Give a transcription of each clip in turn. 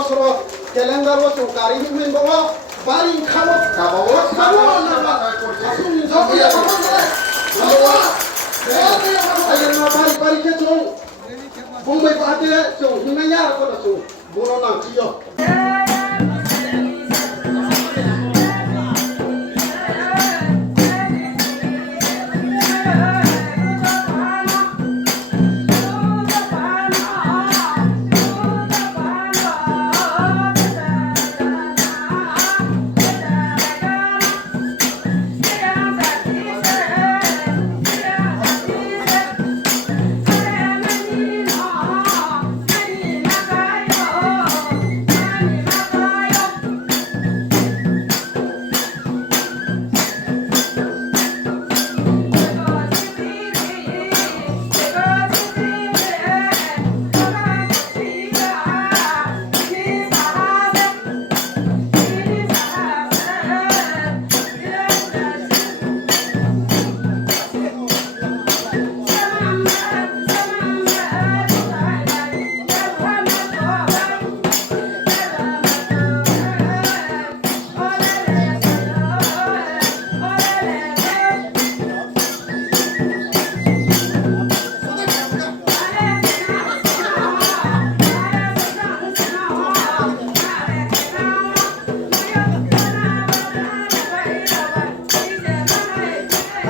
bosoro kelengaro to kari min bawa bari khawo kawo kawo na ba asun zo ya bawa ayer ma bari bari ke to bumbai ba de to hinaya ko to bono na tiyo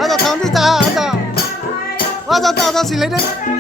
Ada thằng đi ta ada. Ada ta ta xin lấy đấy.